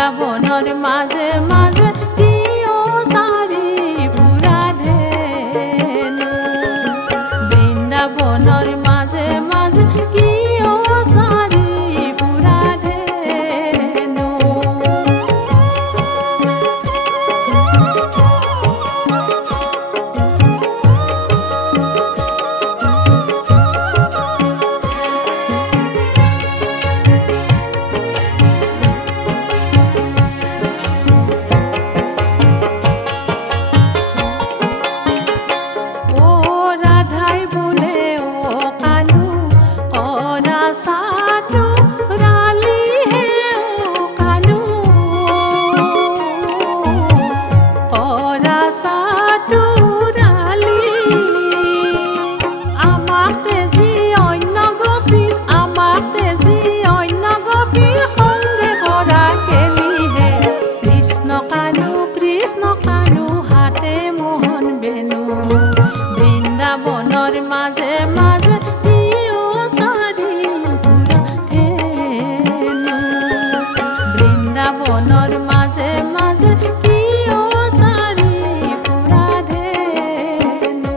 বৃন্দাবনৰ মাজে মাজে কিয় চাৰি বুঢ়া ধেনু বৃন্দাবনৰ মাজে মাজে কিয় চাৰি বুঢ়া ধেনু साधु राली है ओ कानू ओरा साधु राली আমাতে যি অন্য গভীৰ আমাতে যি অন্য গভীৰ সংগে কৰা কেলিহে কৃষ্ণ কানু হাতে মোহন বেনু বৃন্দাবনৰ মাজে মাজে কিয় চাৰি বৃন্দাবনৰ মাজে মাজে কিয় চাৰি বুঢ়া ধেনু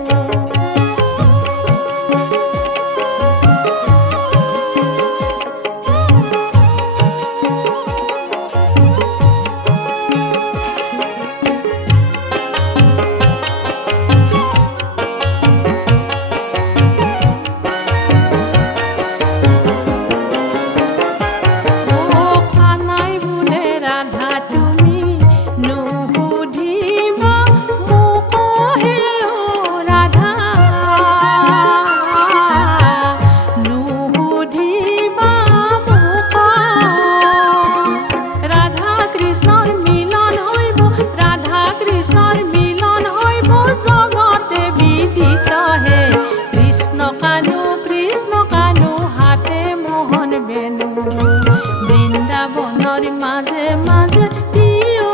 জগতে বিদিত হে কৃষ্ণ কানু হাতে মোহন বেনু বৃন্দাবনৰ মাজে মাজে কিয়